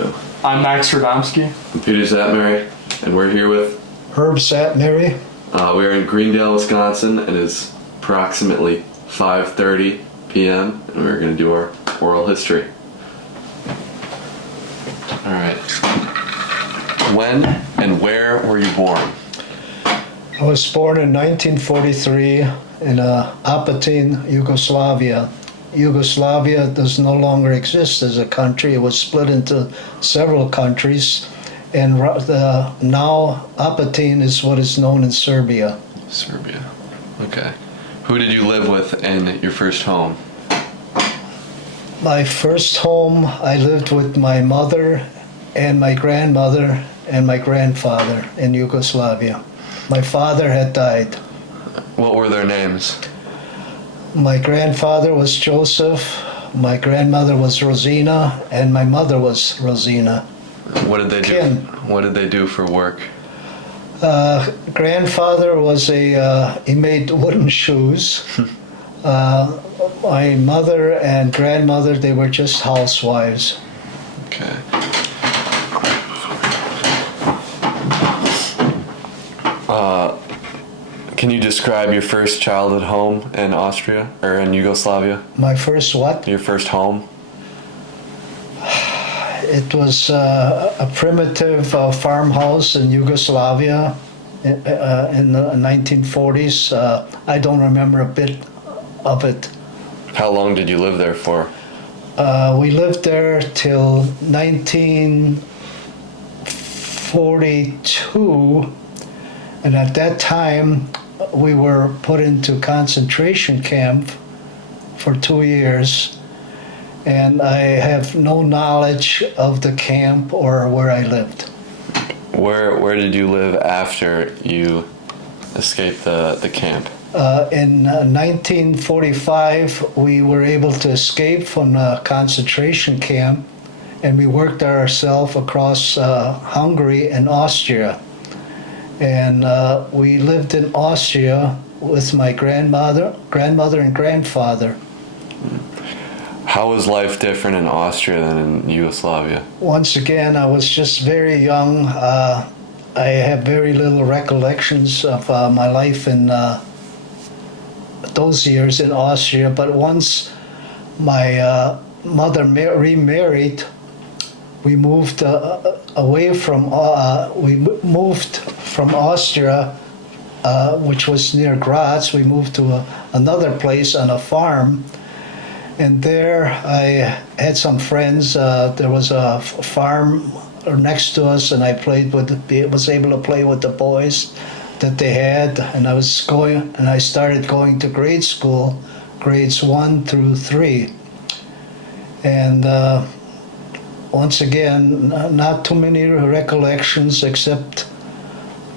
Go. I'm Max Radomski. I'm Peter Szatmary, and we're here with Herbert Szatmary. we are in Greendale, Wisconsin. It is approximately 5:30 p.m. and we're going to do our oral history. All right. When and where were you born? I was born in 1943 in Apatin, Yugoslavia. Yugoslavia does no longer exist as a country. It was split into several countries, and now Apatin is what is known in Serbia. Serbia. Okay. Who did you live with in your first home? My first home, I lived with my mother and my grandmother and my grandfather in Yugoslavia. My father had died. What were their names? My grandfather was Joseph, my grandmother was Rosina, and my mother was Rosina. What did they do? Kim. What did they do for work? Grandfather was he made wooden shoes. My mother and grandmother, they were just housewives. Okay. Can you describe your first childhood home in Austria or in Yugoslavia? My first what? Your first home? It was a primitive farmhouse in Yugoslavia in the 1940s. I don't remember a bit of it. How long did you live there for? We lived there till 1942, and at that time we were put into concentration camp for 2 years, and I have no knowledge of the camp or where I lived. Where did you live after you escaped the camp? In 1945, we were able to escape from the concentration camp, and we worked ourselves across Hungary and Austria. And we lived in Austria with my grandmother and grandfather. How was life different in Austria than in Yugoslavia? Once again, I was just very young. I have very little recollections of my life in those years in Austria, but once my mother remarried, we moved away from Austria, which was near Graz. We moved to another place on a farm, and there I had some friends. There was a farm next to us, and I was able to play with the boys that they had, and I started going to grade school, grades 1 through 3, and once again, not too many recollections except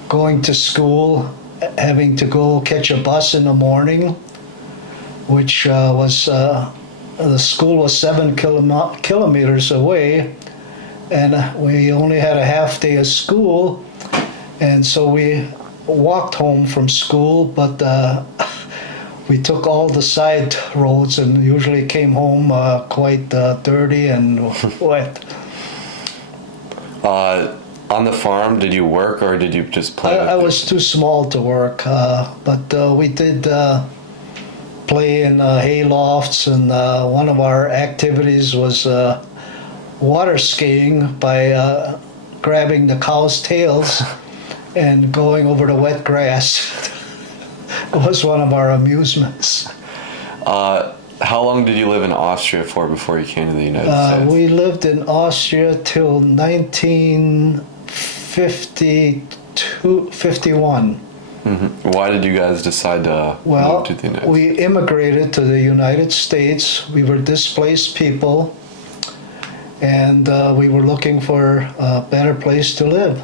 going to school, having to go catch a bus in the morning, which the school was 7 kilometers away, and we only had a half day of school, and so we walked home from school, but we took all the side roads and usually came home quite dirty and wet. On the farm, did you work or did you just play? I was too small to work, but we did play in hay lofts, and one of our activities was water skiing by grabbing the cow's tails and going over the wet grass. It was one of our amusements. How long did you live in Austria for before you came to the United States? We lived in Austria till 1951. Mm-hmm. Why did you guys decide to move to the United States? We immigrated to the United States. We were displaced people, and we were looking for a better place to live.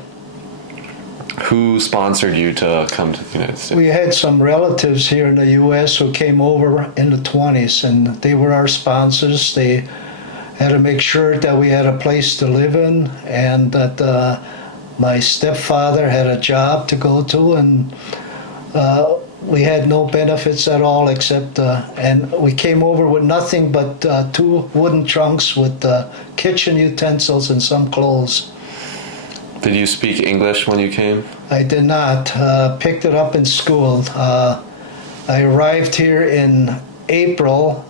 Who sponsored you to come to the United States? We had some relatives here in the U.S. who came over in the 20s, and they were our sponsors. They had to make sure that we had a place to live in, and that my stepfather had a job to go to, and we had no benefits at all except, and we came over with nothing but 2 wooden trunks with kitchen utensils and some clothes. Did you speak English when you came? I did not. Picked it up in school. I arrived here in April,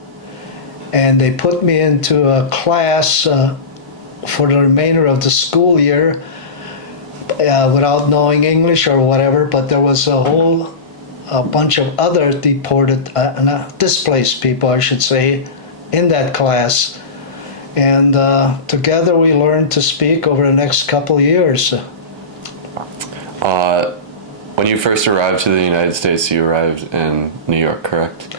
and they put me into a class for the remainder of the school year without knowing English or whatever, but there was a bunch of other deported, displaced people, I should say, in that class. And together we learned to speak over the next couple of years. When you first arrived to the United States, you arrived in New York, correct?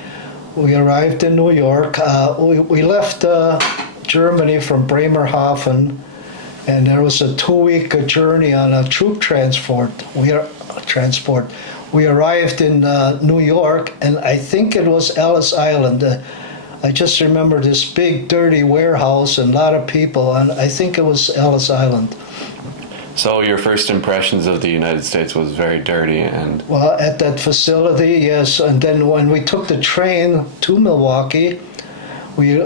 We arrived in New York. We left Germany from Bremerhaven, and there was a 2-week journey on a troop transport. We arrived in New York, and I think it was Ellis Island. I just remember this big, dirty warehouse and a lot of people, and I think it was Ellis Island. So your first impressions of the United States was very dirty and... Well, at that facility, yes. And then when we took the train to Milwaukee, we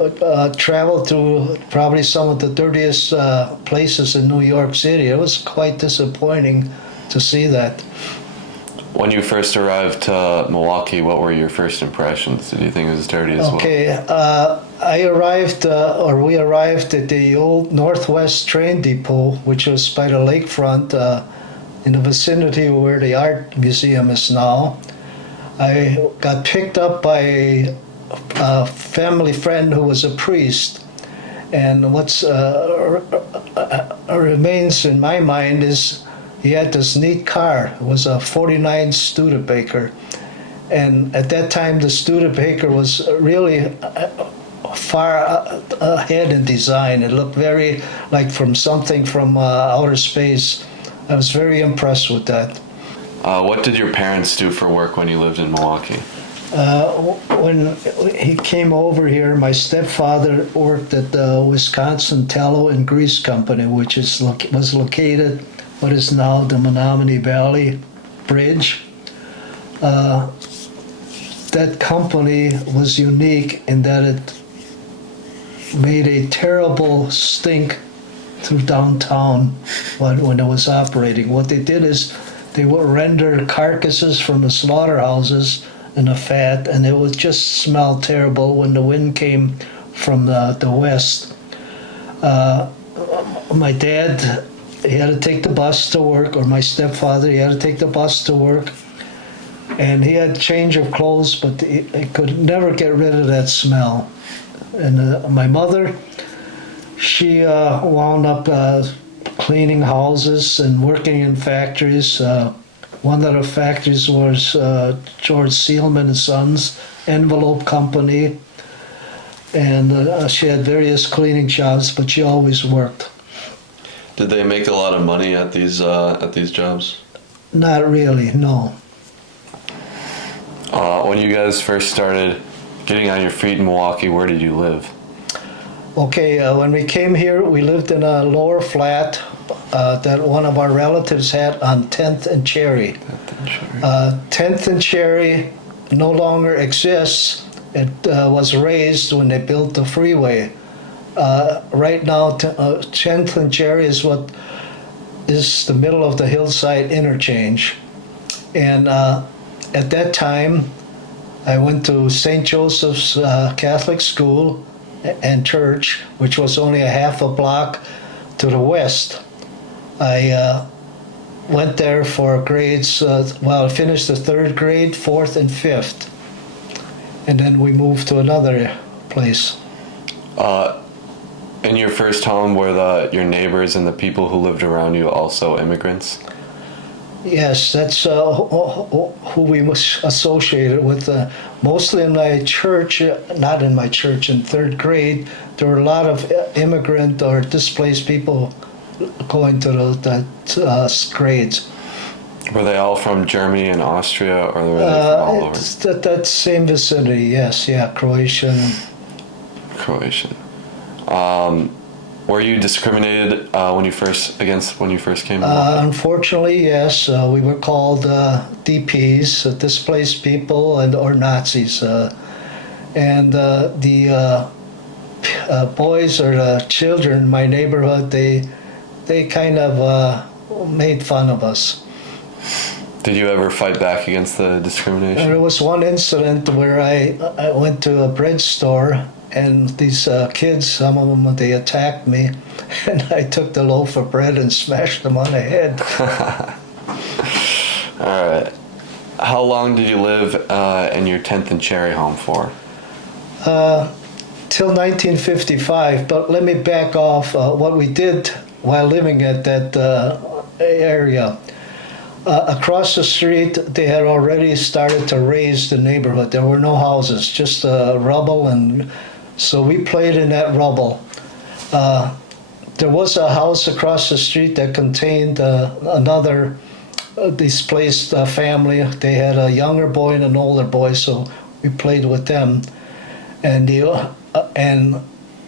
traveled through probably some of the dirtiest places in New York City. It was quite disappointing to see that. When you first arrived to Milwaukee, what were your first impressions? Did you think it was dirty as well? Okay, we arrived at the old Northwest train depot, which was by the lakefront in the vicinity where the art museum is now. I got picked up by a family friend who was a priest, and what's remains in my mind is he had this neat car. It was a 49 Studebaker, and at that time the Studebaker was really far ahead in design. It looked very like something from outer space. I was very impressed with that. What did your parents do for work when you lived in Milwaukee? When he came over here, my stepfather worked at the Wisconsin Tallow and Grease Company, which was located what is now the Menominee Valley Bridge. That company was unique in that it made a terrible stink through downtown when it was operating. What they did is they would render carcasses from the slaughterhouses in a fat, and it would just smell terrible when the wind came from the west. My dad, he had to take the bus to work, or my stepfather, he had to take the bus to work, and he had a change of clothes, but he could never get rid of that smell. And my mother, she wound up cleaning houses and working in factories. One of the factories was George Seelman and Sons Envelope Company, and she had various cleaning jobs, but she always worked. Did they make a lot of money at these jobs? Not really, no. When you guys first started getting on your feet in Milwaukee, where did you live? Okay, when we came here, we lived in a lower flat that one of our relatives had on 10th and Cherry. 10th and Cherry no longer exists. It was raised when they built the freeway. Right now, 10th and Cherry is what is the middle of the hillside interchange. And at that time, I went to St. Joseph's Catholic School and church, which was only a half a block to the west. I went there for grades, I finished the 3rd grade, 4th, and 5th. And then we moved to another place. In your first home, were your neighbors and the people who lived around you also immigrants? Yes, that's who we was associated with. Mostly in my church, not in my church, in 3rd grade, there were a lot of immigrant or displaced people going to those grades. Were they all from Germany and Austria, or were they from all over? That same vicinity, yes, yeah, Croatian. Croatian. Were you discriminated when you first came to Milwaukee? Unfortunately, yes. We were called DPs, displaced people, or Nazis. And the boys or the children in my neighborhood, they kind of made fun of us. Did you ever fight back against the discrimination? There was one incident where I went to a bread store, and these kids, some of them, they attacked me, and I took the loaf of bread and smashed them on the head. All right. How long did you live in your 10th and Cherry home for? Till 1955, but let me back off what we did while living at that area. Across the street, they had already started to raise the neighborhood. There were no houses, just rubble, and so we played in that rubble. There was a house across the street that contained another displaced family. They had a younger boy and an older boy, so we played with them. And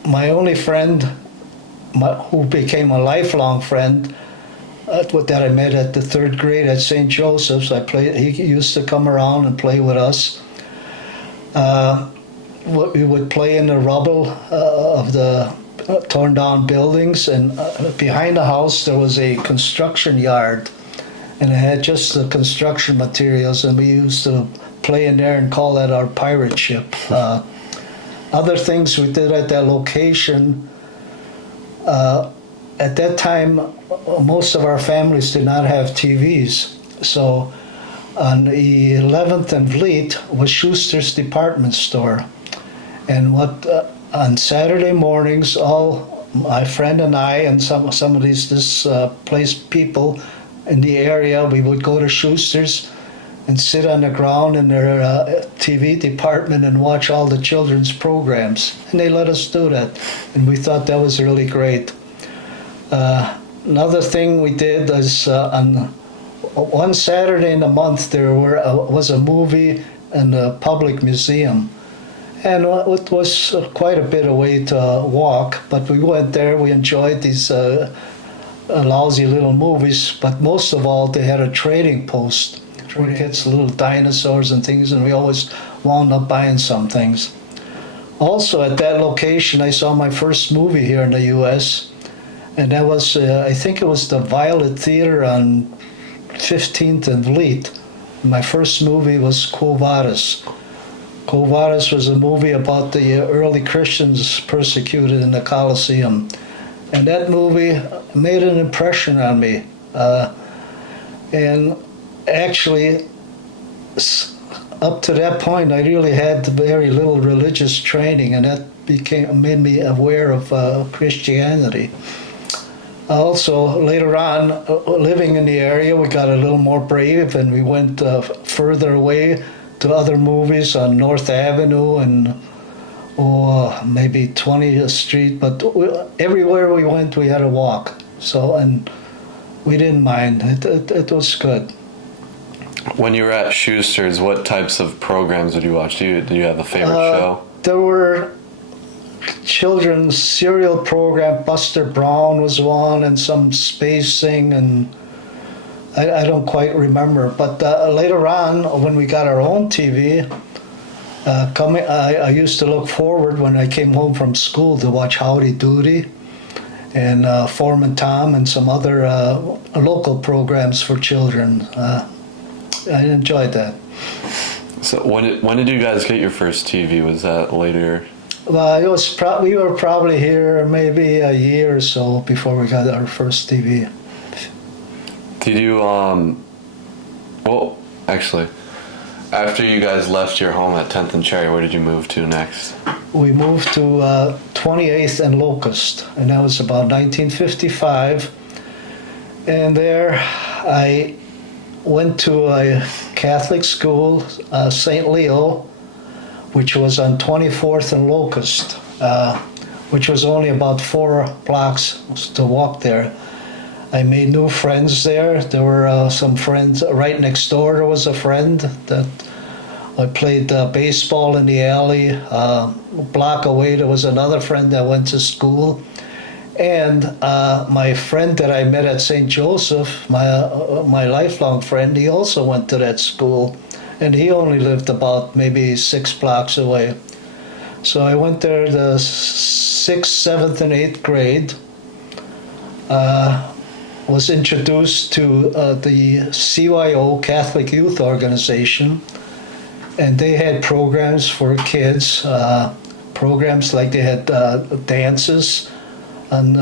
my only friend, who became a lifelong friend, that I met at the 3rd grade at St. Joseph's. He used to come around and play with us. We would play in the rubble of the torn down buildings, and behind the house there was a construction yard, and it had just the construction materials, and we used to play in there and call that our pirate ship. Other things we did at that location, at that time, most of our families did not have TVs. So on the 11th and Vliet was Schuster's department store. And on Saturday mornings, all my friend and I and some of these displaced people in the area, we would go to Schuster's and sit on the ground in their TV department and watch all the children's programs. And they let us do that. And we thought that was really great. Another thing we did is on one Saturday in the month there was a movie in the public museum, and it was quite a bit away to walk, but we went there. We enjoyed these lousy little movies, but most of all they had a trading post where it gets little dinosaurs and things, and we always wound up buying some things. Also at that location I saw my first movie here in the U.S., and that was, I think it was the Violet Theater on 15th and Vliet. My first movie was Quo Vadis. Quo Vadis was a movie about the early Christians persecuted in the Colosseum. And that movie made an impression on me. And actually, up to that point, I really had very little religious training, and that made me aware of Christianity. Also, later on, living in the area, we got a little more brave, and we went further away to other movies on North Avenue and maybe 20th Street. But everywhere we went, we had to walk. And we didn't mind. It was good. When you were at Schuster's, what types of programs did you watch? Do you have a favorite show? There were children's serial program. Buster Brown was one, and some space thing, and I don't quite remember. But later on, when we got our own TV, I used to look forward when I came home from school to watch Howdy Doody and Foreman Tom and some other local programs for children. I enjoyed that. So when did you guys get your first TV? Was that later? Well, it was we were probably here maybe a year or so before we got our first TV. Did you well, actually, after you guys left your home at 10th and Cherry, where did you move to next? We moved to 28th and Locust, and that was about 1955. And there I went to a Catholic school, St. Leo, which was on 24th and Locust, which was only about 4 blocks to walk there. I made new friends there. There were some friends right next door. There was a friend that I played baseball in the alley. A block away, there was another friend that went to school. And my friend that I met at St. Joseph, my lifelong friend, he also went to that school, and he only lived about maybe 6 blocks away. So I went there the 6th, 7th, and 8th grade. Was introduced to the CYO, Catholic Youth Organization, and they had programs for kids, programs like they had dances and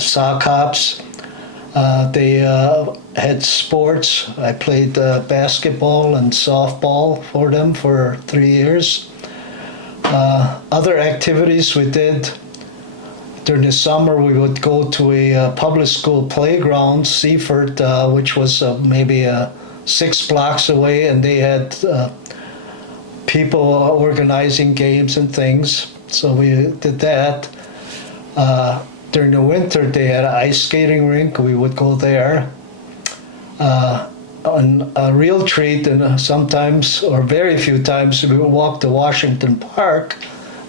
sock hops. They had sports. I played basketball and softball for them for 3 years. Other activities we did during the summer, we would go to a public school playground, Seaford, which was maybe 6 blocks away, and they had people organizing games and things. So we did that. During the winter, they had an ice skating rink. We would go there. On a real treat, and sometimes, or very few times, we would walk to Washington Park,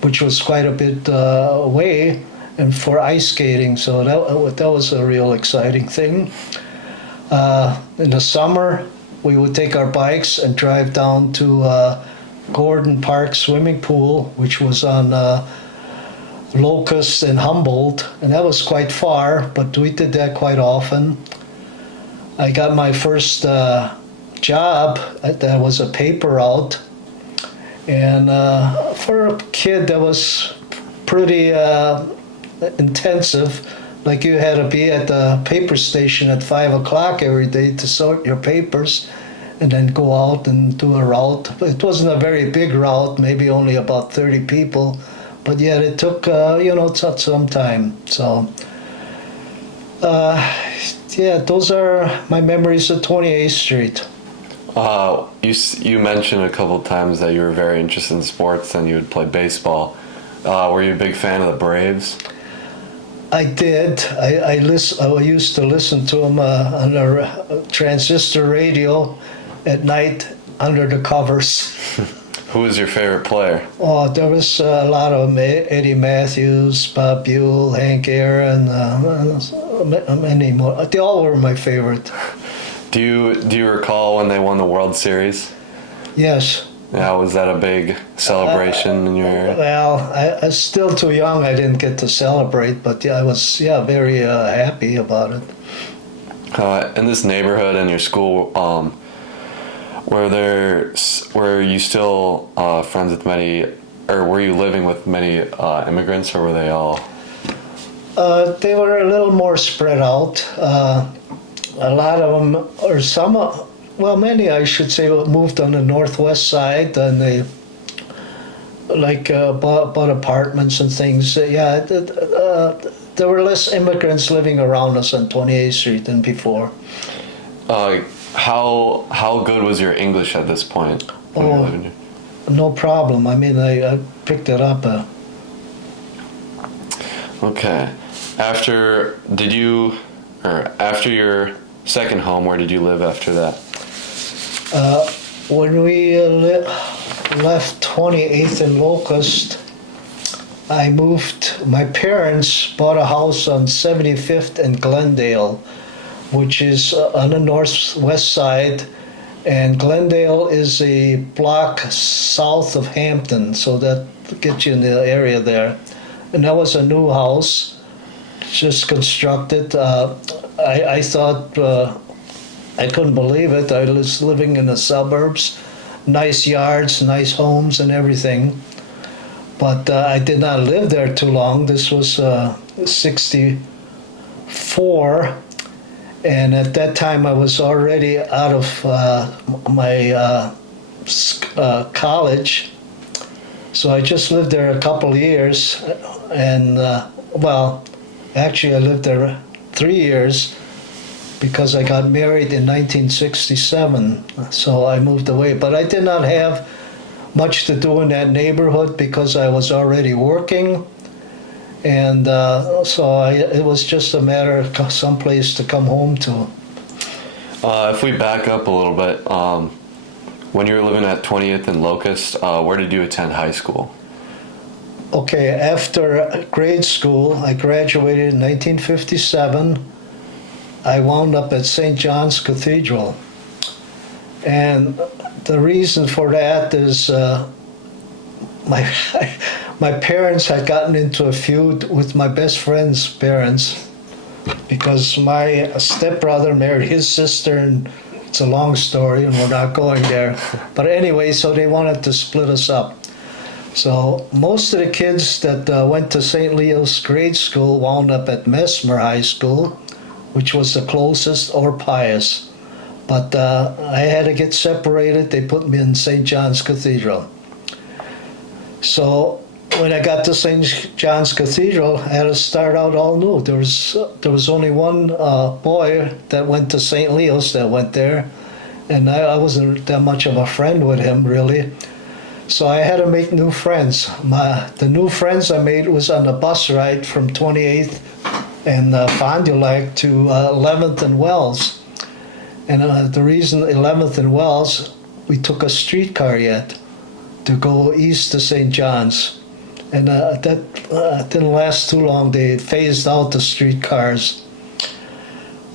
which was quite a bit away, and for ice skating. So that was a real exciting thing. In the summer, we would take our bikes and drive down to Gordon Park swimming pool, which was on Locust and Humboldt, and that was quite far, but we did that quite often. I got my first job that was a paper route, and for a kid that was pretty intensive. Like, you had to be at the paper station at 5 o'clock every day to sort your papers and then go out and do a route. It wasn't a very big route, maybe only about 30 people, but yet it took some time. So yeah, those are my memories of 28th Street. You mentioned a couple of times that you were very interested in sports and you would play baseball. Were you a big fan of the Braves? I did. I used to listen to them on a transistor radio at night under the covers. Who was your favorite player? Oh, there was a lot of them. Eddie Matthews, Bob Buell, Hank Aaron, many more. They all were my favorite. Do you recall when they won the World Series? Yes. Yeah, was that a big celebration in your area? Well, I was still too young. I didn't get to celebrate, but yeah, I was very happy about it. In this neighborhood and your school, were you still friends with many, or were you living with many immigrants, or were they all? They were a little more spread out. A lot of them, or some, many, I should say, moved on the northwest side, and they bought apartments and things. There were less immigrants living around us on 28th Street than before. How good was your English at this point? When you were living here? No problem. I mean, I picked it up. Okay. After your second home, where did you live after that? When we left 28th and Locust, I moved. My parents bought a house on 75th and Glendale, which is on the northwest side, and Glendale is a block south of Hampton, so that gets you in the area there. And that was a new house, just constructed. I thought, I couldn't believe it. I was living in the suburbs, nice yards, nice homes and everything. But I did not live there too long. This was 64. And at that time, I was already out of my college. So I just lived there a couple of years. And, actually, I lived there 3 years because I got married in 1967. So I moved away. But I did not have much to do in that neighborhood because I was already working. And it was just a matter of someplace to come home to. If we back up a little bit, when you were living at 20th and Locust, where did you attend high school? Okay, after grade school, I graduated in 1957. I wound up at St. John's Cathedral. And the reason for that is my, my parents had gotten into a feud with my best friend's parents because my stepbrother married his sister, and it's a long story and we're not going there. But anyway, so they wanted to split us up. So most of the kids that went to St. Leo's grade school wound up at Mesmer High School, which was the closest, or Pius. But I had to get separated. They put me in St. John's Cathedral. So when I got to St. John's Cathedral, I had to start out all new. There was only one boy that went to St. Leo's that went there, and I wasn't that much of a friend with him, really. So I had to make new friends. The new friends I made was on the bus ride from 28th and Fond du Lac to 11th and Wells. And the reason 11th and Wells, we took a streetcar yet to go east to St. John's. And that didn't last too long. They phased out the streetcars.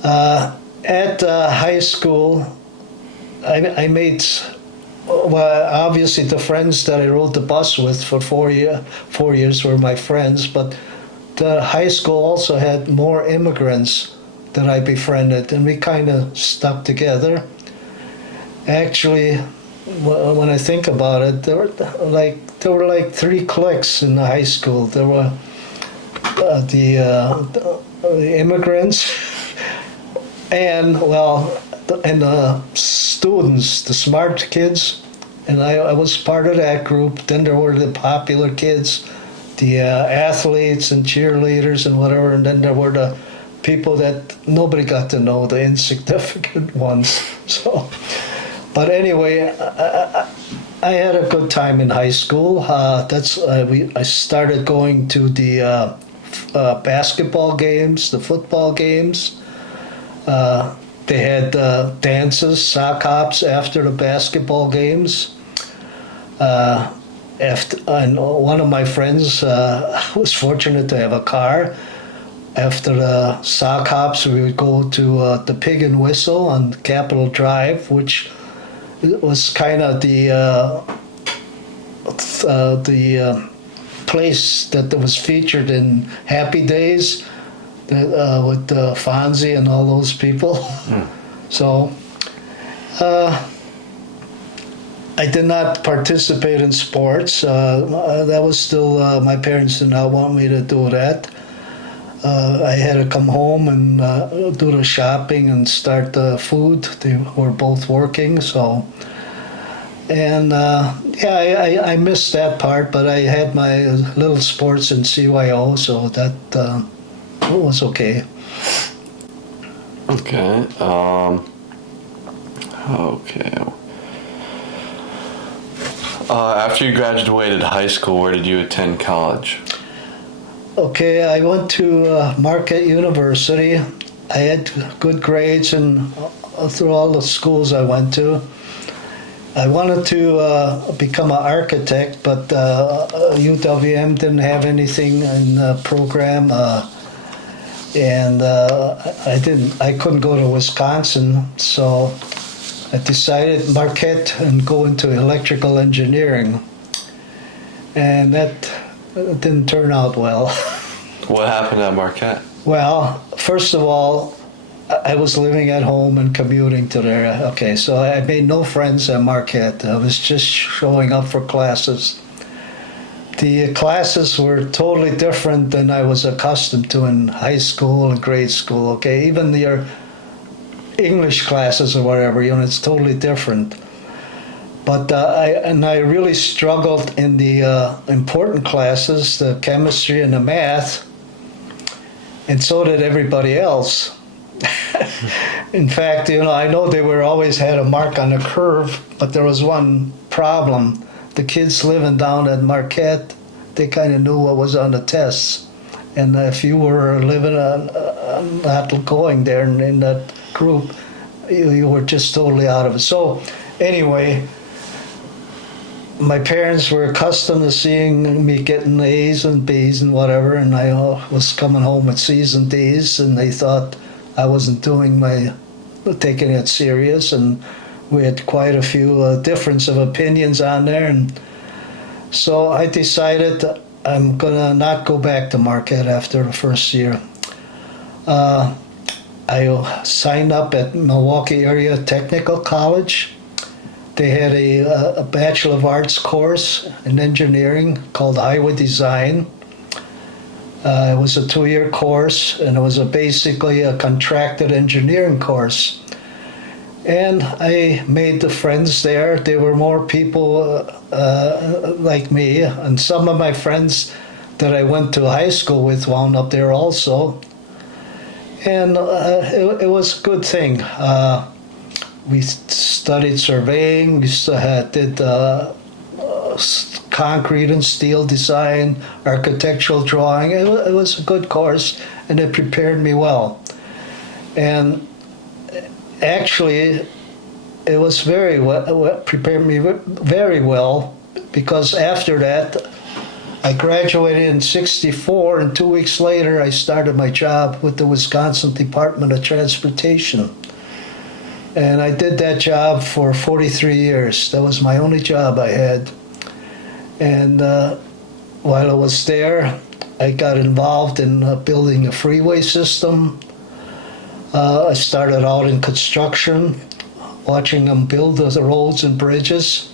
At high school, I made... Well, obviously the friends that I rode the bus with for 4 years were my friends, but the high school also had more immigrants that I befriended, and we kind of stuck together. Actually, when I think about it, there were like 3 cliques in the high school. There were the immigrants, and the students, the smart kids, and I was part of that group. Then there were the popular kids, the athletes and cheerleaders and whatever, and then there were the people that nobody got to know, the insignificant ones. So, but anyway, I had a good time in high school. I started going to the basketball games, the football games. They had dances, sock hops after the basketball games. And one of my friends was fortunate to have a car. After the sock hops, we would go to the Pig and Whistle on Capitol Drive, which was kind of the place that was featured in Happy Days. With Fonzie and all those people. So I did not participate in sports. That was still, my parents did not want me to do that. I had to come home and do the shopping and start the food. They were both working, so. And I missed that part, but I had my little sports in CYO, so that it was okay. Okay. Okay. After you graduated high school, where did you attend college? Okay, I went to Marquette University. I had good grades and through all the schools I went to. I wanted to become an architect, but UWM didn't have anything in the program. And I couldn't go to Wisconsin, so I decided Marquette and go into electrical engineering, and that didn't turn out well. What happened at Marquette? Well, first of all, I was living at home and commuting to there. Okay, so I made no friends at Marquette. I was just showing up for classes. The classes were totally different than I was accustomed to in high school and grade school, okay? Even your English classes or whatever, it's totally different. But I really struggled in the important classes, the chemistry and the math, and so did everybody else. In fact, I know they always had a mark on the curve, but there was one problem. The kids living down at Marquette, they kind of knew what was on the tests. And if you were living not going there in that group, you were just totally out of it. So anyway, my parents were accustomed to seeing me getting A's and B's and whatever, and I was coming home with C's and D's, and they thought I wasn't taking it serious, and we had quite a few difference of opinions on there, and so I decided I'm gonna not go back to Marquette after the first year. I signed up at Milwaukee Area Technical College. They had a Bachelor of Arts course in engineering called Highway Design. It was a 2-year course, and it was basically a contracted engineering course. And I made the friends there. There were more people like me, and some of my friends that I went to high school with wound up there also. And it was a good thing. We studied surveying, we did concrete and steel design, architectural drawing. It was a good course, and it prepared me well. And actually, it was prepared me very well, because after that, I graduated in '64, and 2 weeks later, I started my job with the Wisconsin Department of Transportation. And I did that job for 43 years. That was my only job I had. And while I was there, I got involved in building a freeway system. I started out in construction, watching them build the roads and bridges.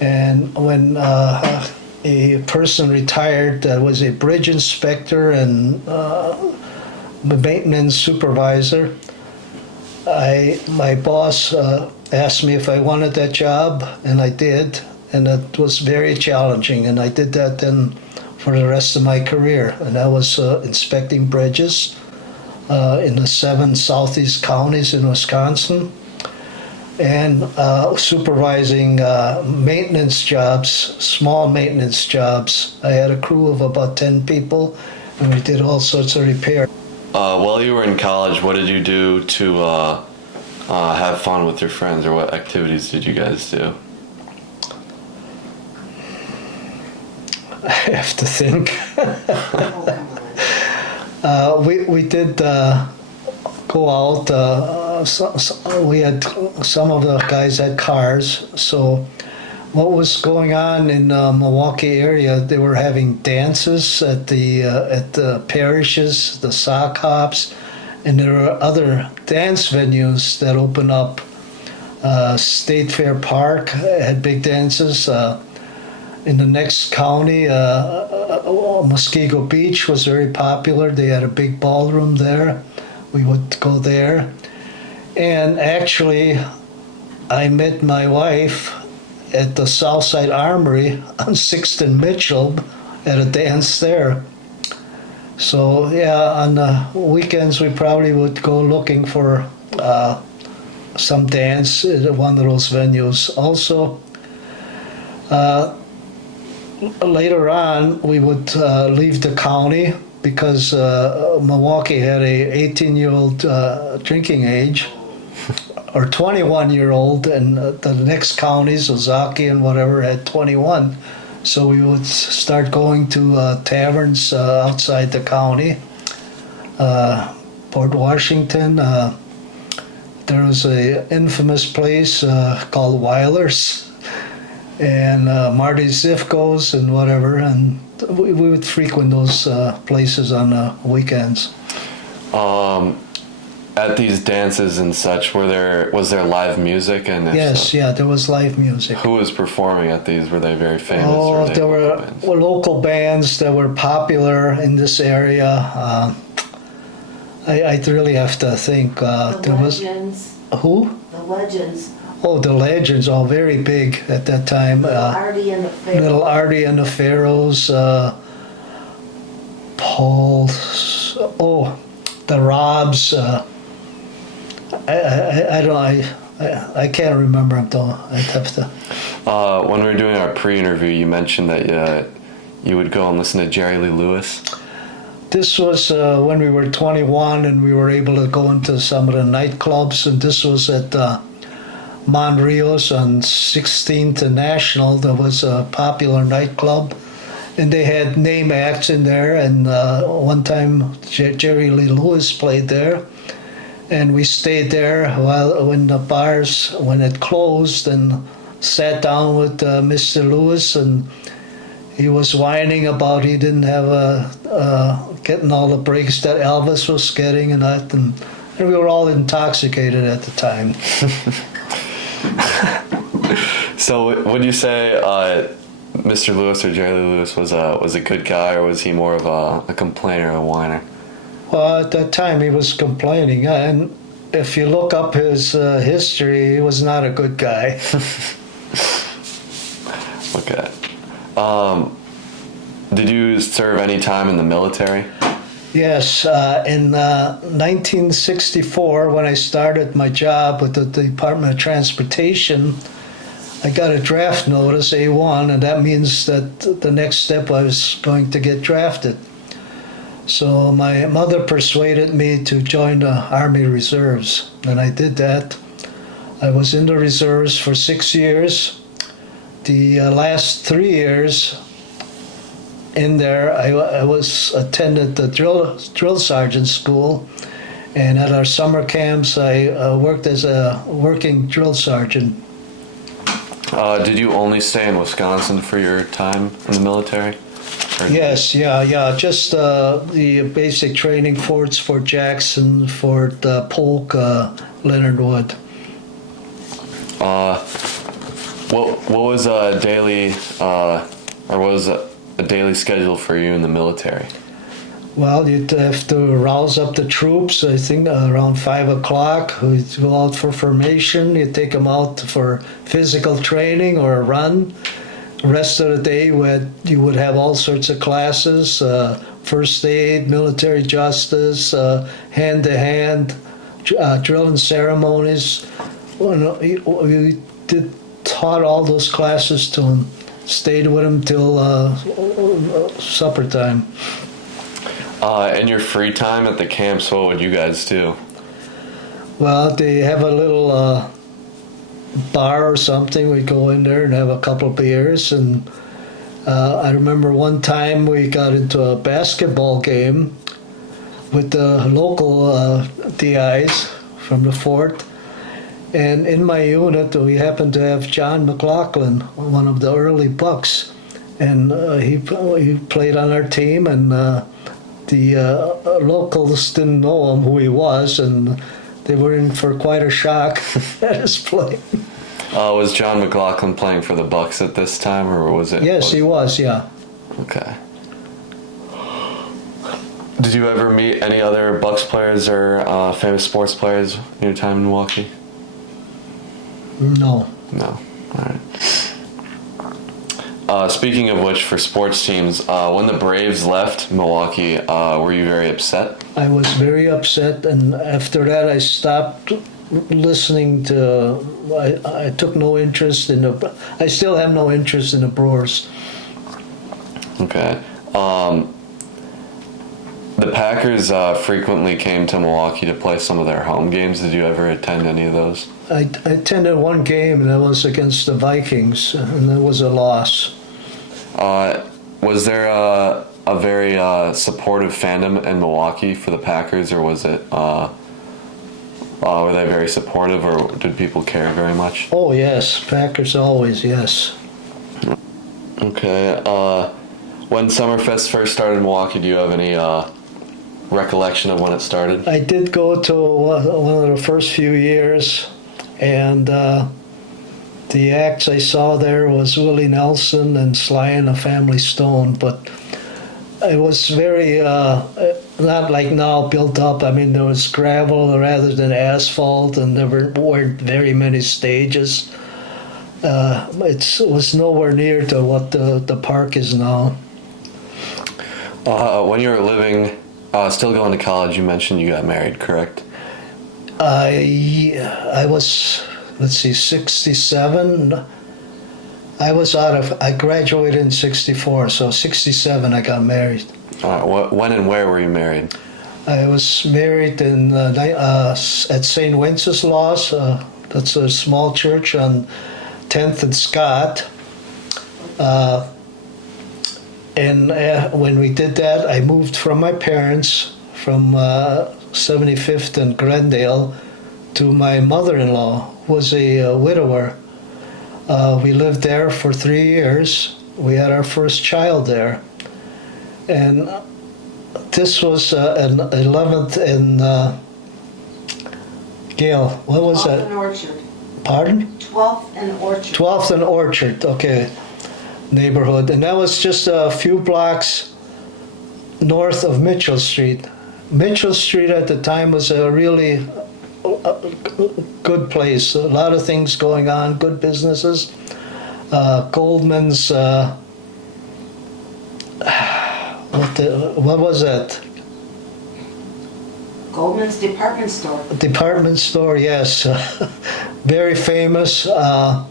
And when a person retired that was a bridge inspector and the maintenance supervisor, my boss asked me if I wanted that job, and I did, and it was very challenging, and I did that then for the rest of my career, and that was inspecting bridges in the 7 southeast counties in Wisconsin, and supervising maintenance jobs, small maintenance jobs. I had a crew of about 10 people, and we did all sorts of repair. While you were in college, what did you do to have fun with your friends, or what activities did you guys do? I have to think. We did go out. We had some of the guys had cars. So what was going on in Milwaukee area? They were having dances at the parishes, the sock hops, and there were other dance venues that opened up. State Fair Park had big dances. In the next county, Muskego Beach was very popular. They had a big ballroom there. We would go there. And actually, I met my wife at the Southside Armory on 6th and Mitchell at a dance there. So yeah, on the weekends we probably would go looking for some dance at one of those venues. Also, later on we would leave the county because Milwaukee had a 18-year-old drinking age, or 21-year-old, and the next counties, Ozaki and whatever, had 21. So we would start going to taverns outside the county. Port Washington, there was a infamous place called Weiler's, and Marty Zifko's and whatever, and we would frequent those places on weekends. At these dances and such, was there live music? And yes, so, yeah, there was live music. who was performing at these? Were they very famous? Oh, there were local bands that were popular in this area. I'd really have to think. There Legends. Who? The Legends. Oh, the Legends, all very big at that time. Little Artie and the Pharaohs. Little Artie and the Pharaohs. Paul. Oh, the Robs. I can't remember them though. I'd have to. When we were doing our pre-interview, you mentioned that you would go and listen to Jerry Lee Lewis. This was when we were 21 and we were able to go into some of the nightclubs, and this was at Monrios on 16th and National. There was a popular nightclub, and they had name acts in there. And one time, Jerry Lee Lewis played there, and we stayed there when the bars, when it closed, and sat down with Mr. Lewis, and he was whining about he didn't have getting all the breaks that Elvis was getting and that, and we were all intoxicated at the time. So would you say Mr. Lewis or Jerry Lee Lewis was a good guy, or was he more of a complainer, a whiner? Well, at that time he was complaining, and if you look up his history, he was not a good guy. Okay. Did you serve any time in the military? Yes, in 1964, when I started my job with the Department of Transportation, I got a draft notice, A1, and that means that the next step I was going to get drafted. So my mother persuaded me to join the Army Reserves, and I did that. I was in the reserves for 6 years. The last 3 years in there, I was attended the drill sergeant school, and at our summer camps, I worked as a working drill sergeant. Did you only stay in Wisconsin for your time in the military? Yes, yeah. Just the basic training forts, Fort Jackson, Fort Polk, Leonard Wood. What was a daily, or what was a daily schedule for you in the military? Well, you'd have to rouse up the troops. I think around 5 o'clock, we'd go out for formation. You'd take them out for physical training or a run. The rest of the day, you would have all sorts of classes: first aid, military justice, hand-to-hand, drill and ceremonies. We taught all those classes to them. Stayed with them till supper time. In your free time at the camps, what would you guys do? Well, they have a little bar or something. We go in there and have a couple of beers. And I remember one time we got into a basketball game with the local DIs from the fort. And in my unit, we happened to have John McLaughlin, one of the early Bucks. And he played on our team, and the locals didn't know him, who he was, and they were in for quite a shock at his play. Was John McLaughlin playing for the Bucks at this time, or was it? Yes, he was, yeah. Okay. Did you ever meet any other Bucks players or famous sports players in your time in Milwaukee? No. No. All right. Speaking of which, for sports teams, when the Braves left Milwaukee, were you very upset? I was very upset, and after that I stopped listening to, I took no interest in I still have no interest in the Brewers. Okay. The Packers frequently came to Milwaukee to play some of their home games. Did you ever attend any of those? I attended one game, and that was against the Vikings, and it was a loss. Was there a very supportive fandom in Milwaukee for the Packers, or was it? Were they very supportive, or did people care very much? Oh yes, Packers always, yes. Okay. When Summerfest first started in Milwaukee, do you have any recollection of when it started? I did go to one of the first few years, and the acts I saw there was Willie Nelson and Sly and the Family Stone, but it was very, not like now built up. I mean, there was gravel rather than asphalt, and there weren't very many stages. It was nowhere near to what the park is now. When you were living, still going to college, you mentioned you got married, correct? I was, 67. I graduated in 64, so 67 I got married. When and where were you married? I was married in at St. Wenceslaus, That's a small church on 10th and Scott. When we did that, I moved from my parents from 75th and Greendale to my mother-in-law, who was a widower. We lived there for 3 years. We had our first child there. And this was an 11th and Gail, what was 12th that? and Orchard. Pardon? 12th and Orchard. 12th and Orchard, okay, neighborhood. And that was just a few blocks north of Mitchell Street. Mitchell Street at the time was a really good place. A lot of things going on, good businesses. Goldman's, what was that? Goldman's Department Store. Department store, yes. Very famous. There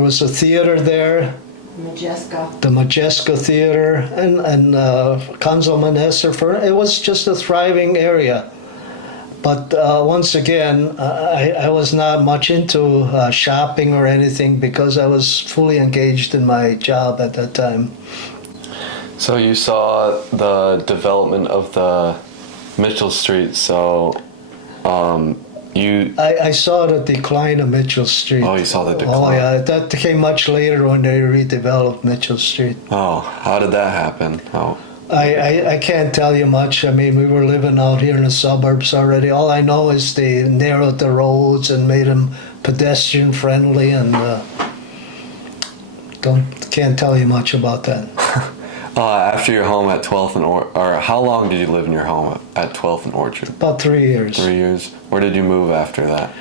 was a theater there, Majeska. the Majeska Theater, and Councilman Esser. It was just a thriving area. But once again, I was not much into shopping or anything because I was fully engaged in my job at that time. So you saw the development of the Mitchell Street. So I saw the decline of Mitchell Street. Oh, you saw the decline. Oh, yeah. That came much later when they redeveloped Mitchell Street. Oh, how did that happen? Oh, I can't tell you much. I mean, we were living out here in the suburbs already. All I know is they narrowed the roads and made them pedestrian friendly, and can't tell you much about that. after your home at 12th and or how long did you live in your home at 12th and Orchard? About 3 years. 3 years. Where did you move after that?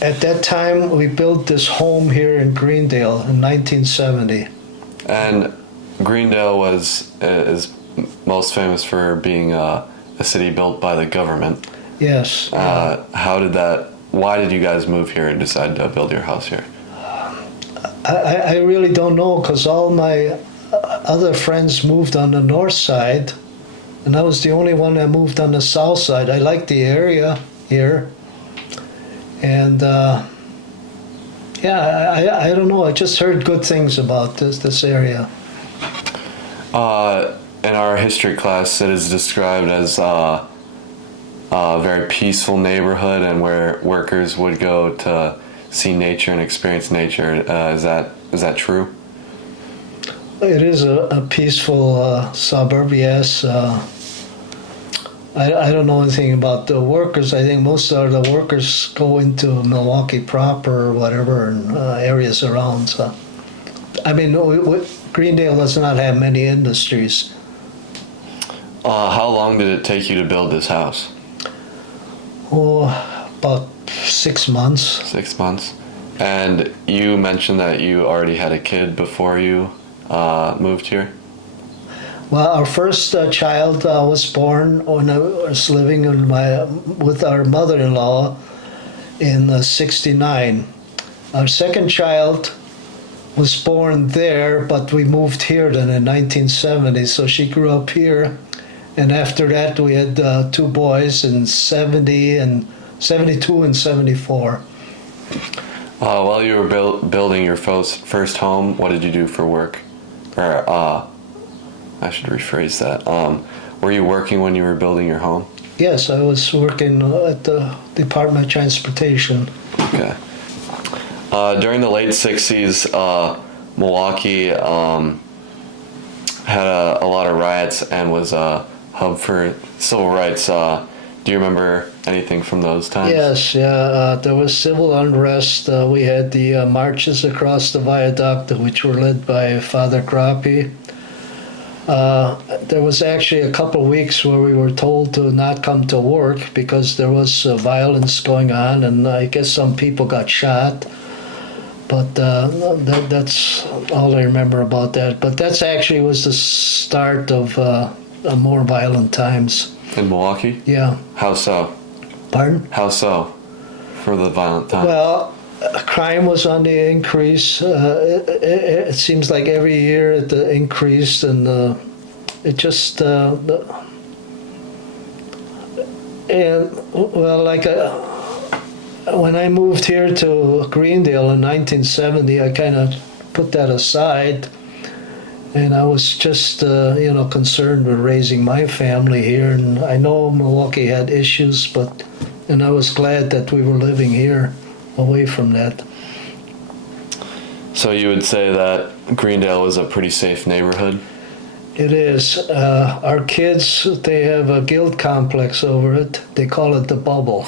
At that time, we built this home here in Greendale in 1970. And Greendale is most famous for being a city built by the government. Yes. Why did you guys move here and decide to build your house here? I really don't know, because all my other friends moved on the north side, and I was the only one that moved on the south side. I liked the area here, and I don't know. I just heard good things about this area. In our history class, it is described as a very peaceful neighborhood, and where workers would go to see nature and experience nature. Is that true? It is a peaceful suburb, yes. I don't know anything about the workers. I think most of the workers go into Milwaukee proper or whatever, and areas around. So, I mean, Greendale does not have many industries. How long did it take you to build this house? Oh, about 6 months. 6 months. And you mentioned that you already had a kid before you moved here? Well, our first child was born when I was living with our mother-in-law in '69. Our second child was born there, but we moved here then in 1970, so she grew up here. And after that, we had 2 boys in 72 and 74. While you were building your first home, what did you do for work? Or, I should rephrase that. Were you working when you were building your home? Yes, I was working at the Department of Transportation. Okay. During the late 60s, Milwaukee had a lot of riots and was a hub for civil rights. Do you remember anything from those times? Yes, yeah. There was civil unrest. We had the marches across the viaduct, which were led by Father Grappi. There was actually a couple of weeks where we were told to not come to work because there was violence going on, and I guess some people got shot. But that's all I remember about that. But that's actually was the start of more violent times. In Milwaukee? Yeah. How so? Pardon? How so? For the violent times? Well, crime was on the increase. It seems like every year it increased, and it just And well, like when I moved here to Greendale in 1970, I kind of put that aside, and I was just concerned with raising my family here. And I know Milwaukee had issues, and I was glad that we were living here, away from that. So you would say that Greendale was a pretty safe neighborhood? It is. Our kids, they have a guilt complex over it. They call it the bubble.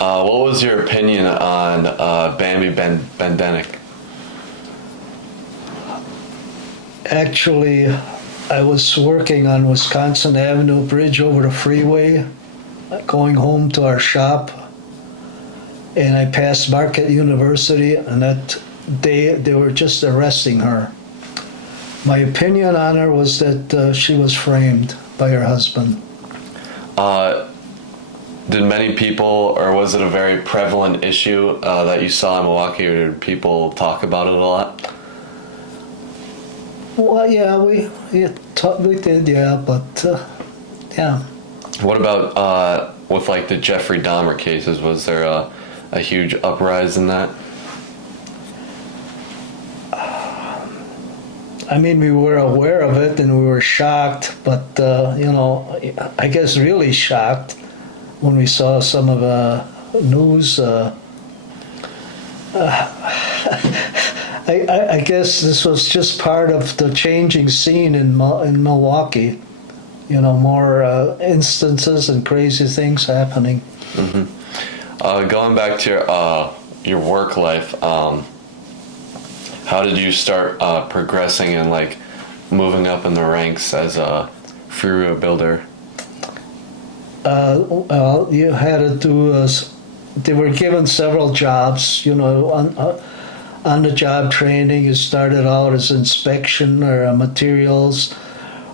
What was your opinion on Bambi Bendenik? Actually, I was working on Wisconsin Avenue Bridge over the freeway, going home to our shop, and I passed Marquette University, and that day they were just arresting her. My opinion on her was that she was framed by her husband. Did many people, or was it a very prevalent issue that you saw in Milwaukee, or did people talk about it a lot? Well, yeah, we did, yeah, but yeah. What about with like the Jeffrey Dahmer cases? Was there a huge uprise in that? I mean, we were aware of it and we were shocked, but I guess really shocked when we saw some of the news. I guess this was just part of the changing scene in Milwaukee. More instances and crazy things happening. Mm-hmm. Going back to your work life, how did you start progressing and like moving up in the ranks as a freeway builder? Well, you had to do. They were given several jobs. On the job training, you started out as inspection or materials,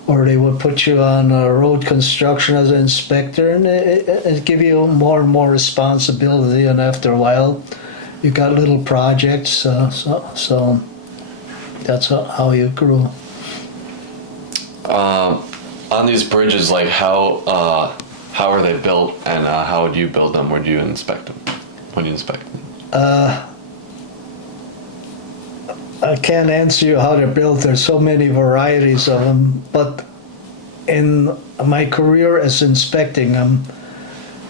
or they would put you on road construction as an inspector, and it give you more and more responsibility. And after a while, you got little projects. So that's how you grew. On these bridges, like how are they built, and how would you build them? Where do you inspect them? When you inspect them? I can't answer you how they're built. There's so many varieties of them. But in my career as inspecting them,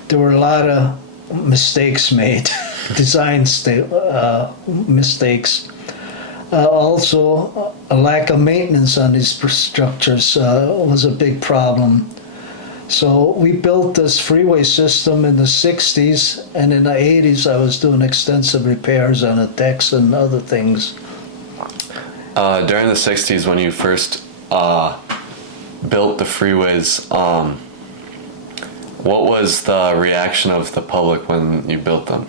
there were a lot of mistakes made, design mistakes. Also, a lack of maintenance on these structures was a big problem. So we built this freeway system in the 60s, and in the 80s I was doing extensive repairs on the decks and other things. During the 60s, when you first built the freeways, what was the reaction of the public when you built them?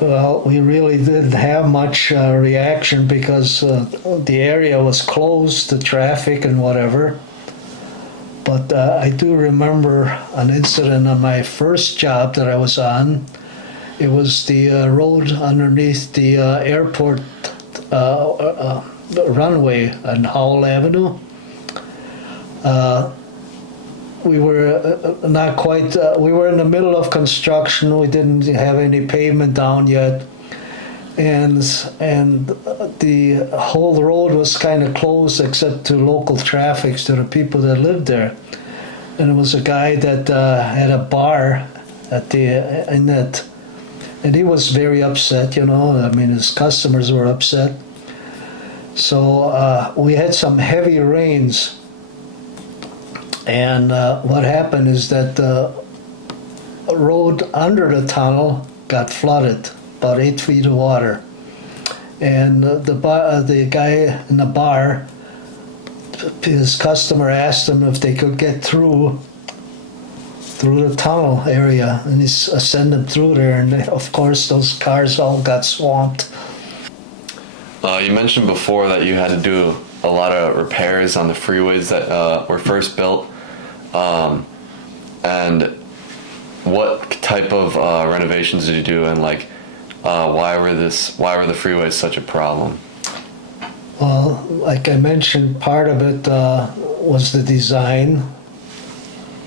Well, we really didn't have much reaction because the area was closed to traffic and whatever. But I do remember an incident on my first job that I was on. It was the road underneath the airport runway on Howell Avenue. We were not quite, we were in the middle of construction. We didn't have any pavement down yet. And the whole road was kind of closed except to local traffic, to the people that lived there. And it was a guy that had a bar in that, and he was very upset, I mean, his customers were upset. So we had some heavy rains. And what happened is that the road under the tunnel got flooded, about 8 feet of water. And the guy in the bar, his customer asked him if they could get through the tunnel area, and he sent them through there. And of course, those cars all got swamped. You mentioned before that you had to do a lot of repairs on the freeways that were first built. And what type of renovations did you do, and like why were the freeways such a problem? Well, like I mentioned, part of it was the design.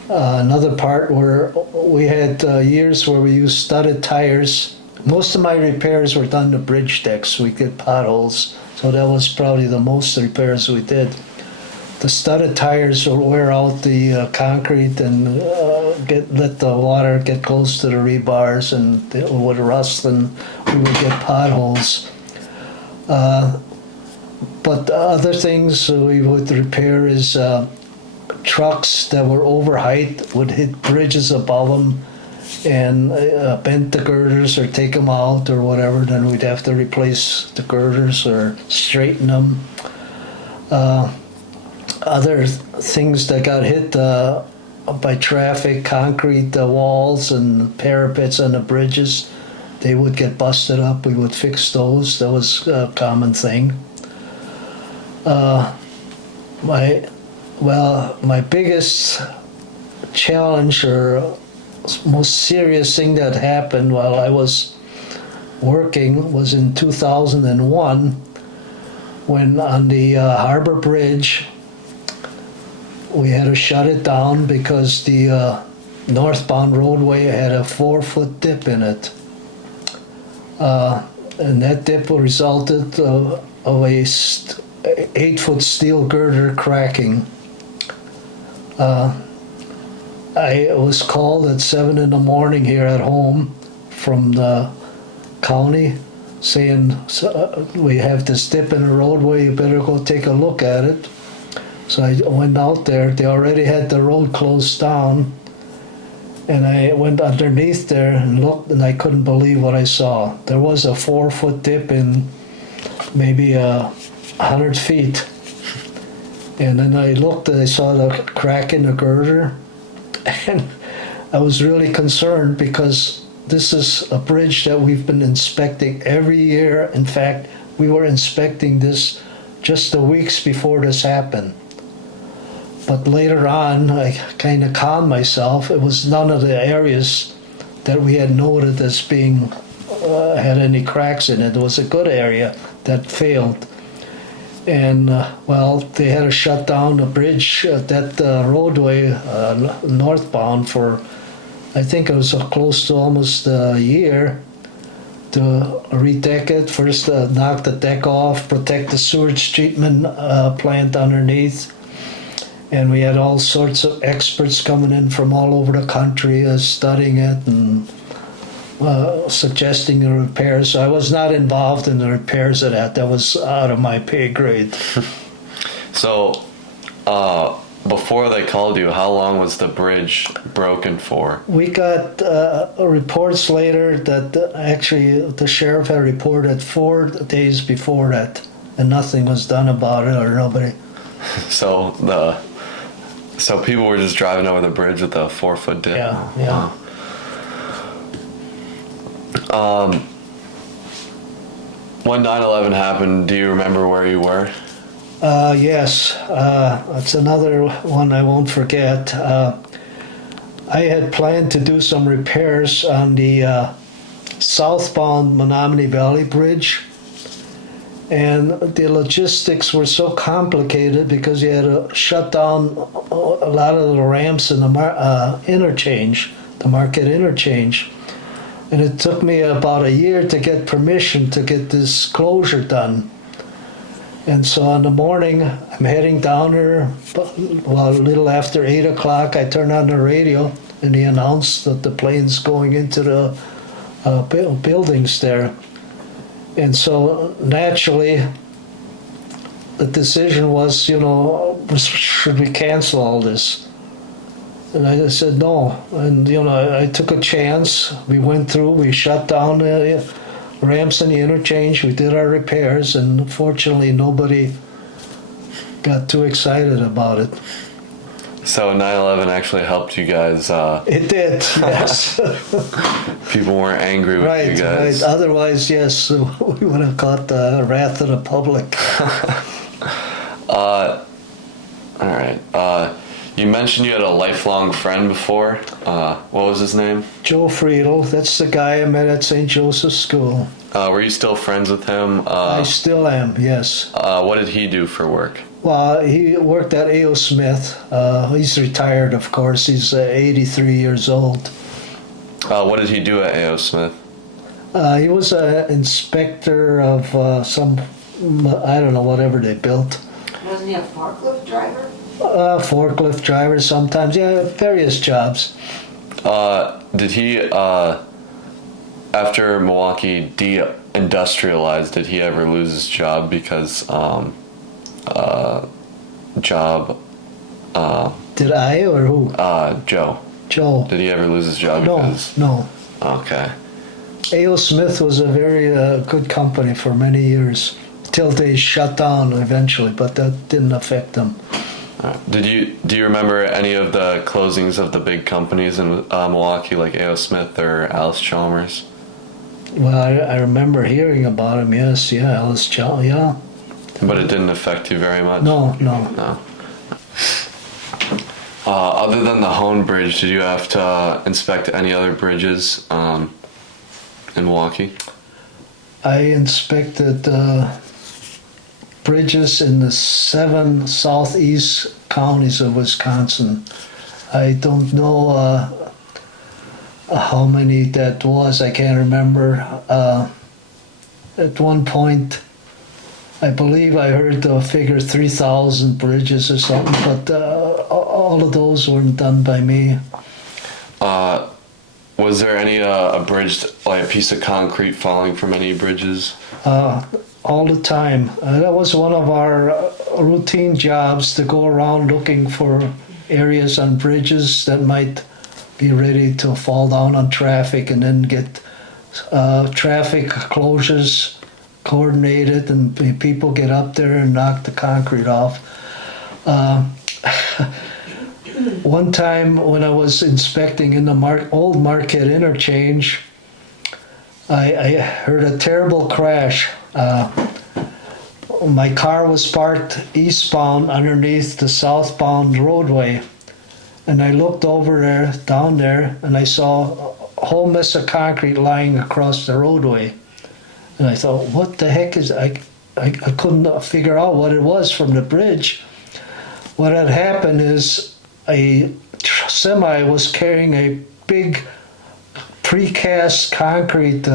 Another part where we had years where we used studded tires. Most of my repairs were done to bridge decks. We get potholes, so that was probably the most repairs we did. The studded tires would wear out the concrete and let the water get close to the rebars, and it would rust, and we would get potholes. But other things we would repair is trucks that were over height would hit bridges above them and bent the girders or take them out or whatever. Then we'd have to replace the girders or straighten them. Other things that got hit by traffic, concrete walls and parapets on the bridges, they would get busted up. We would fix those. That was a common thing. My biggest challenge or most serious thing that happened while I was working was in 2001 when on the Harbor Bridge we had to shut it down because the northbound roadway had a 4-foot dip in it. And that dip resulted of a 8-foot steel girder cracking. I was called at 7 in the morning here at home from the county saying, we have this dip in the roadway, you better go take a look at it. So I went out there. They already had the road closed down. And I went underneath there and looked, and I couldn't believe what I saw. There was a 4-foot dip in maybe 100 feet. And then I looked and I saw the crack in the girder. And I was really concerned because this is a bridge that we've been inspecting every year. In fact, we were inspecting this just the weeks before this happened. But later on, I kind of calmed myself. It was none of the areas that we had noted as being had any cracks in it. It was a good area that failed. And, they had to shut down the bridge, that roadway northbound for, I think it was close to almost a year to redeck it. First, knock the deck off, protect the sewage treatment plant underneath. And we had all sorts of experts coming in from all over the country studying it and suggesting the repairs. So I was not involved in the repairs of that. That was out of my pay grade. So, before they called you, how long was the bridge broken for? We got reports later that actually the sheriff had reported 4 days before that, and nothing was done about it, or nobody. So people were just driving over the bridge with a 4-foot dip? Yeah. When 9/11 happened, do you remember where you were? Yes, that's another one I won't forget. I had planned to do some repairs on the southbound Menominee Valley Bridge. And the logistics were so complicated because you had to shut down a lot of the ramps in the interchange, the market interchange. And it took me about a year to get permission to get this closure done. And so in the morning, I'm heading down there, a little after 8 o'clock, I turn on the radio and he announced that the plane's going into the buildings there. And so naturally, the decision was, should we cancel all this? And I just said no. And, I took a chance. We went through, we shut down the ramps in the interchange, we did our repairs, and fortunately nobody got too excited about it. So 9/11 actually helped you guys. It did, yes. People weren't angry with you guys. Right. Otherwise, yes, we would have caught the wrath of the public. All right. You mentioned you had a lifelong friend before. What was his name? Joe Friedel, that's the guy I met at St. Joseph's School. Were you still friends with him? I still am, yes. What did he do for work? Well, he worked at A.O. Smith. He's retired, of course. He's 83 years old. What did he do at A.O. Smith? He was an inspector of some, I don't know, whatever they built. Wasn't he a forklift driver? Forklift driver sometimes, yeah, various jobs. Did he, after Milwaukee de-industrialized, did he ever lose his job because, Did I or who? Joe. Joe. Did he ever lose his job? No. Okay. A.O. Smith was a very good company for many years, till they shut down eventually, but that didn't affect them. Do you remember any of the closings of the big companies in Milwaukee, like A.O. Smith or Alice Chalmers? Well, I remember hearing about him, yes, yeah, Alice Chalmers, yeah. But it didn't affect you very much? No. Other than the Hone Bridge, did you have to inspect any other bridges in Milwaukee? I inspected bridges in the 7 southeast counties of Wisconsin. I don't know how many that was. I can't remember. At one point, I believe I heard the figure 3,000 bridges or something, but all of those weren't done by me. Was there any a bridge, like a piece of concrete falling from any bridges? All the time. That was one of our routine jobs, to go around looking for areas on bridges that might be ready to fall down on traffic, and then get traffic closures coordinated and people get up there and knock the concrete off. One time when I was inspecting in the old Marquette interchange, I heard a terrible crash. My car was parked eastbound underneath the southbound roadway, and I looked down there, and I saw a whole mess of concrete lying across the roadway. And I thought, what the heck is... I couldn't figure out what it was from the bridge. What had happened is a semi was carrying a big precast concrete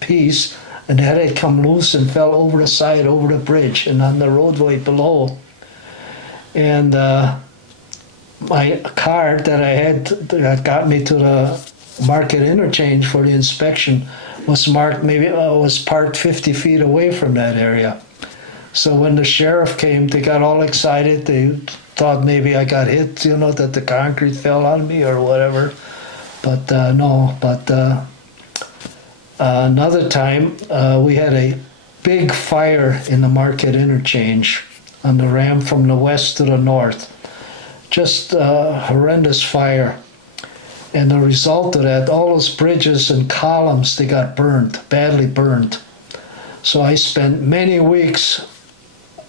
piece, and that had come loose and fell over the side, over the bridge, and on the roadway below. And my card that I had that got me to the Market interchange for the inspection was marked, was parked 50 feet away from that area. So when the sheriff came, they got all excited. They thought maybe I got hit, that the concrete fell on me or whatever. But no. But another time, we had a big fire in the Market interchange on the ram from the west to the north. Just a horrendous fire. And the result of that, all those bridges and columns, they got burned, badly burned. So I spent many weeks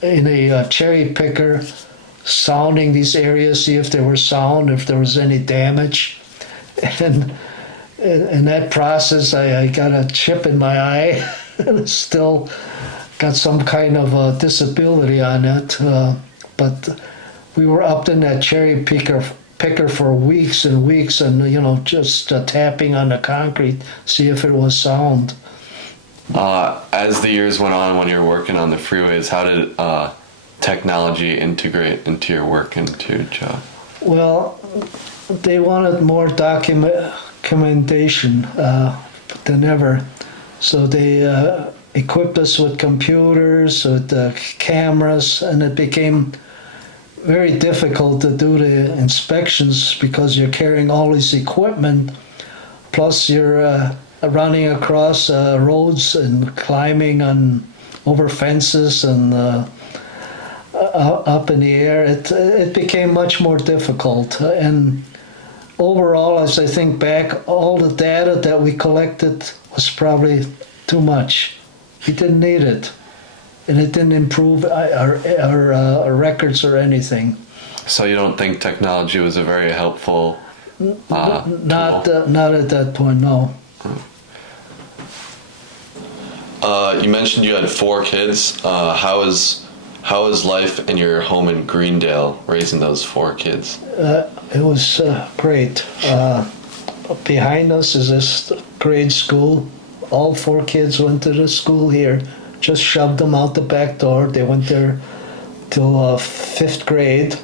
in a cherry picker sounding these areas, see if they were sound, if there was any damage. And in that process, I got a chip in my eye and still got some kind of disability on it. But we were up in that cherry picker for weeks and weeks, and just tapping on the concrete, see if it was sound. As the years went on, when you were working on the freeways, how did technology integrate into your work and to your job? Well, they wanted more documentation than ever, so they equipped us with computers, with cameras, and it became very difficult to do the inspections because you're carrying all this equipment, plus you're running across roads and climbing over fences and up in the air. It became much more difficult. And overall, as I think back, all the data that we collected was probably too much. We didn't need it. And it didn't improve our records or anything. So you don't think technology was a very helpful not at that point, no. You mentioned you had 4 kids. How is life in your home in Greendale raising those 4 kids? It was great. Behind us is this grade school. All 4 kids went to the school here. Just shoved them out the back door. They went there till 5th grade.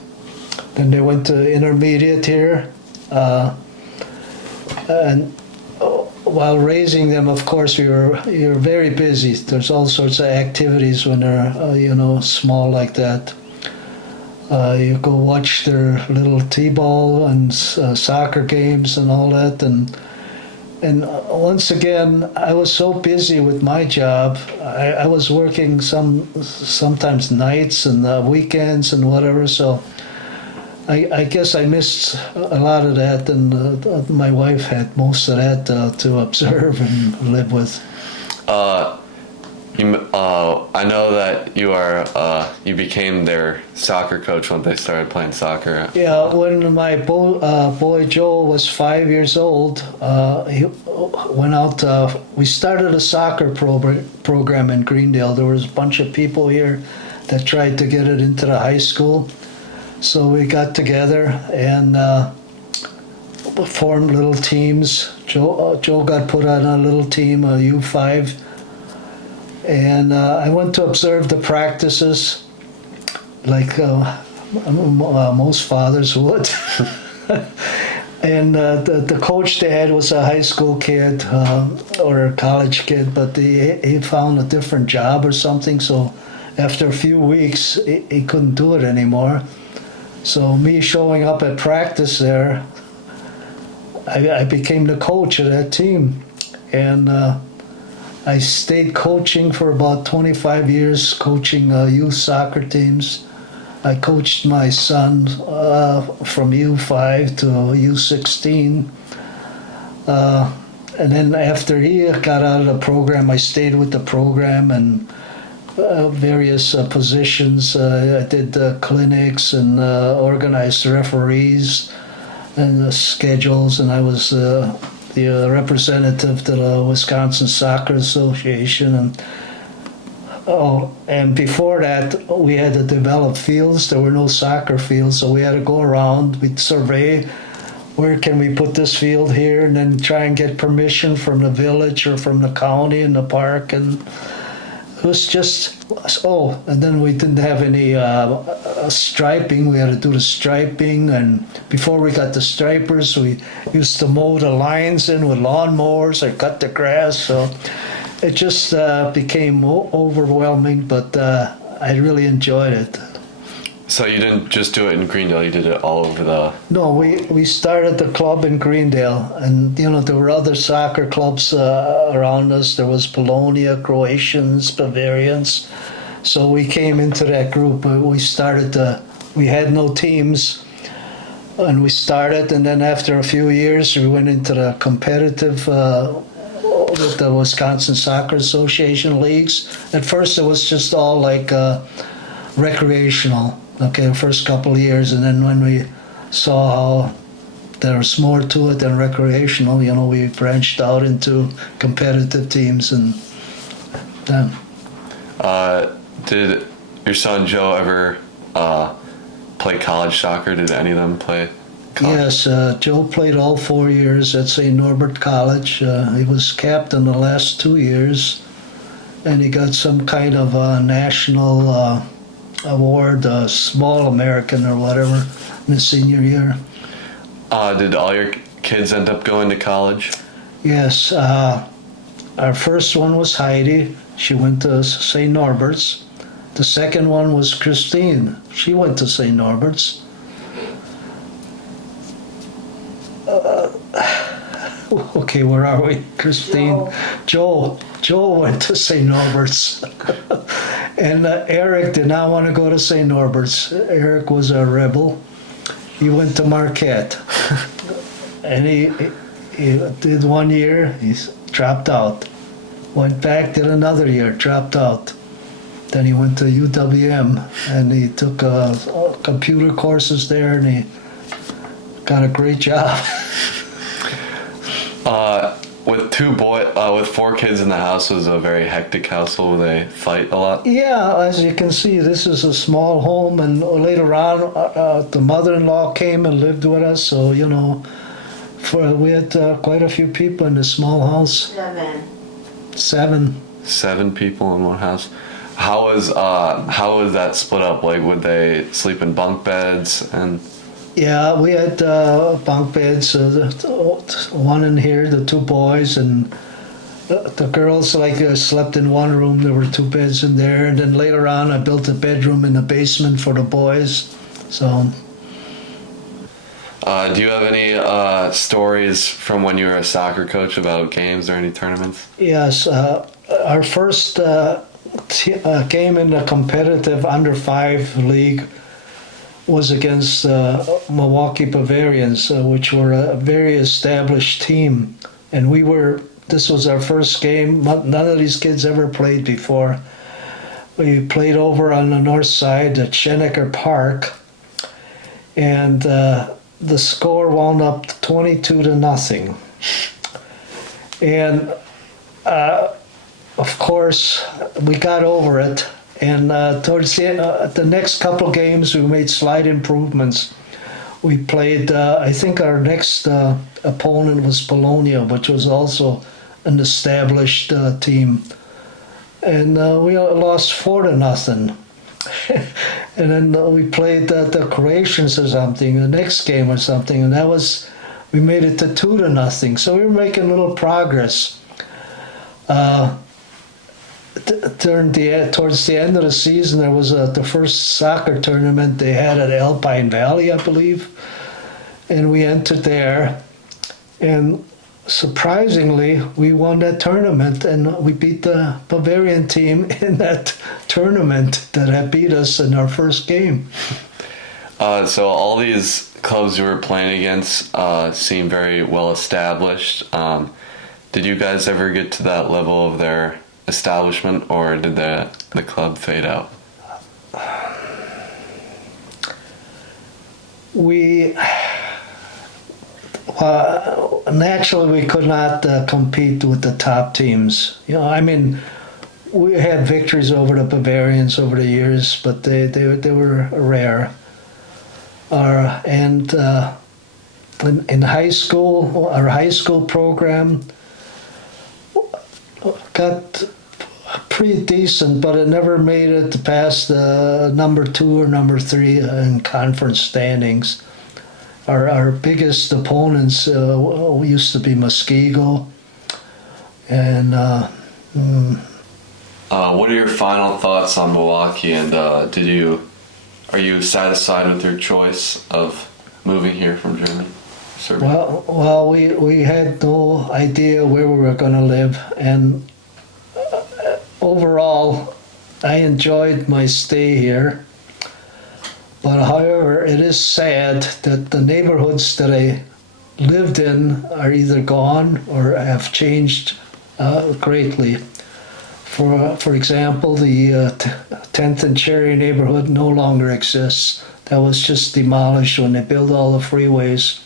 Then they went to intermediate here. And while raising them, of course, you're very busy. There's all sorts of activities when they're small like that. You go watch their little t-ball and soccer games and all that, and once again, I was so busy with my job. I was working sometimes nights and weekends and whatever. So I guess I missed a lot of that, and my wife had most of that to observe and live with. I know that you became their soccer coach when they started playing soccer. Yeah, when my boy Joe was 5 years old, he went out. We started a soccer program in Greendale. There was a bunch of people here that tried to get it into the high school. So we got together and formed little teams. Joe got put on a little team, a U5. And I went to observe the practices like most fathers would. And the coach they had was a high school kid or a college kid, but he found a different job or something. So after a few weeks, he couldn't do it anymore. So me showing up at practice there, I became the coach of that team. And I stayed coaching for about 25 years, coaching youth soccer teams. I coached my son from U5 to U16. And then after he got out of the program, I stayed with the program and various positions. I did clinics and organized referees and schedules, and I was the representative to the Wisconsin Soccer Association, and before that we had to develop fields. There were no soccer fields, so we had to go around. We'd survey where can we put this field here, and then try and get permission from the village or from the county in the park. And it was just and then we didn't have any striping. We had to do the striping, and before we got the stripers, we used to mow the lines in with lawnmowers or cut the grass. So it just became overwhelming, but I really enjoyed it. So you didn't just do it in Greendale, you did it all over the... No, we started the club in Greendale, and there were other soccer clubs around us. There was Polonia, Croatians, Bavarians. So we came into that group. We had no teams, and we started, and then after a few years we went into the competitive with the Wisconsin Soccer Association leagues. At first it was just all like recreational. Okay, the first couple of years, and then when we saw how there was more to it than recreational, we branched out into competitive teams, and then. Did your son Joe ever play college soccer? Did any of them play college? Yes, Joe played all 4 years at St. Norbert College. He was captain the last 2 years, and he got some kind of national award, Small American or whatever, in his senior year. Did all your kids end up going to college? Yes. Our first one was Heidi. She went to St. Norbert's. The second one was Christine. She went to St. Norbert's. Okay, where are we? Christine. Joe went to St. Norbert's. And Eric did not want to go to St. Norbert's. Eric was a rebel. He went to Marquette. And he did 1 year, he dropped out. Went back, did another year, dropped out. Then he went to UWM, and he took computer courses there, and he got a great job. With with 4 kids in the house, was a very hectic household. They fight a lot. Yeah, as you can see, this is a small home, and later on, the mother-in-law came and lived with us. So we had quite a few people in this small house. 7. 7 people in one house. How was that split up? Like, would they sleep in bunk beds and? Yeah, we had bunk beds. One in here, the 2 boys, and the girls slept in one room. There were 2 beds in there, and then later on, I built a bedroom in the basement for the boys. So. Do you have any stories from when you were a soccer coach about games or any tournaments? Yes, our first game in the competitive under 5 league was against Milwaukee Bavarians, which were a very established team, and this was our first game. None of these kids ever played before. We played over on the north side at Schenecker Park, and the score wound up 22-0. And of course, we got over it. And towards the next couple games, we made slight improvements. We played, I think our next opponent was Bologna, which was also an established team. And we lost 4-0. And then we played the Croatians or something, the next game or something, and we made it to 2-0. So we were making a little progress. Towards the end of the season, there was the first soccer tournament they had at Alpine Valley, I believe, and we entered there, and surprisingly, we won that tournament, and we beat the Bavarian team in that tournament that had beat us in our first game. So all these clubs you were playing against seem very well established. Did you guys ever get to that level of their establishment, or did the club fade out? Naturally, we could not compete with the top teams. We had victories over the Bavarians over the years, but they were rare. And in high school, our high school program got pretty decent, but it never made it past number 2 or number 3 in conference standings. Our biggest opponents used to be Muskego, and what are your final thoughts on Milwaukee? And are you satisfied with your choice of moving here from Germany? Serbia? Well, we had no idea where we were going to live, and overall, I enjoyed my stay here. But however, it is sad that the neighborhoods that I lived in are either gone or have changed greatly. For example, the 10th and Cherry neighborhood no longer exists. That was just demolished when they built all the freeways.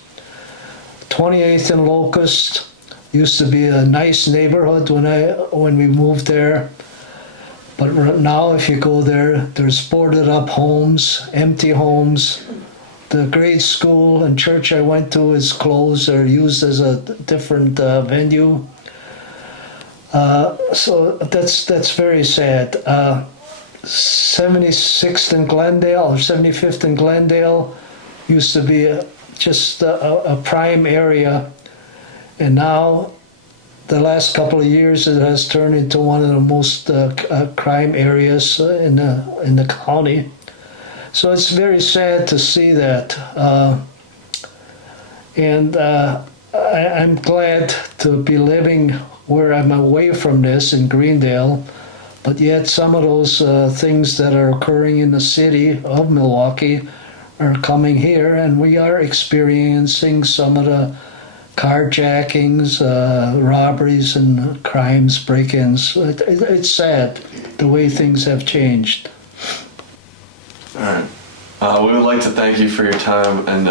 28th and Locust used to be a nice neighborhood when we moved there. But now if you go there, there's boarded up homes, empty homes. The grade school and church I went to is closed or used as a different venue. So that's very sad. 76th and Glendale, or 75th and Glendale used to be just a prime area, and now the last couple of years it has turned into one of the most crime areas in the county. So it's very sad to see that, and I'm glad to be living where I'm away from this in Greendale, but yet some of those things that are occurring in the city of Milwaukee are coming here, and we are experiencing some of the carjackings, robberies, and crimes, break-ins. It's sad the way things have changed. All right. We would like to thank you for your time and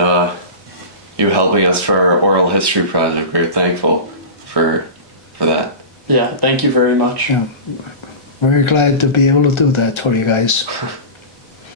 you helping us for our oral history project. We're thankful for for that. Yeah, thank you very much. Yeah. Very glad to be able to do that for you guys.